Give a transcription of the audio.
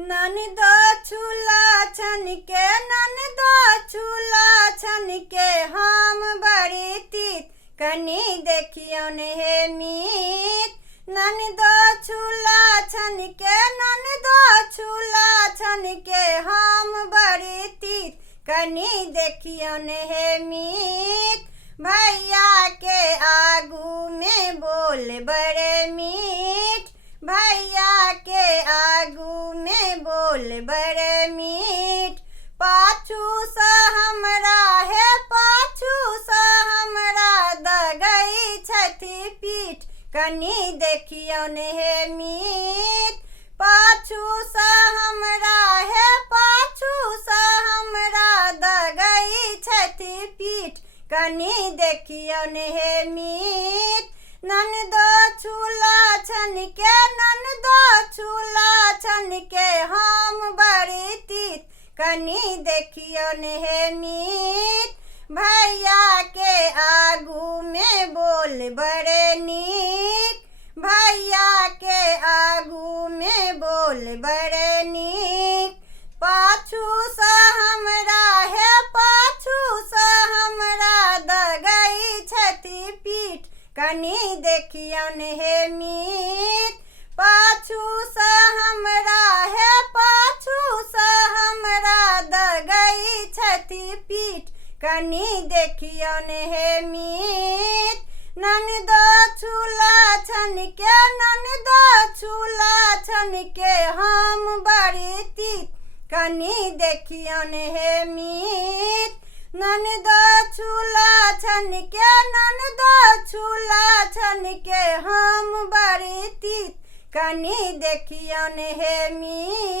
ननद चूल्हा छनके ननद चूल्हा छनके हम बड़ी तीत कनी देखियो ने हे मीत। ननद चूल्हा छनके ननद चूल्हा छनके हम बड़ी तीत कनी देखियो ने हे मीत। भैया के आगू में बोल बड़े मीठ, भैया के आगू में बोल बड़े मीठ। पाछू सा हमरा है पाछू सा हमरा दगई छथी पीठ कनी देखियो ने हे मीत। पाछू सा हमरा है पाछू सा हमरा दगई छथी पीठ कनी देखियो ने हे मीत। ननद चूल्हा छनके ननद चूल्हा छनके हम बड़ी तीत कनी देखियो ने हे मीत। भैया के आगू में बोल बड़े नीक, भैया के आगू में बोल बड़े नीक। पाछू सा हमरा है पाछू सा हमरा दगई छथी पीठ कनी देखियो ने हे मीत। पाछू सा हमरा है पाछू सा हमरा दगई छथी पीठ कनी देखियो ने हे मीत। ननद चूल्हा छनके ननद चूल्हा छनके हम बड़ी तीत कनी देखियो ने हे मीत। ननद चूल्हा छनके ननद चूल्हा छनके हम बड़ी तीत कनी देखियो ने हे मीत।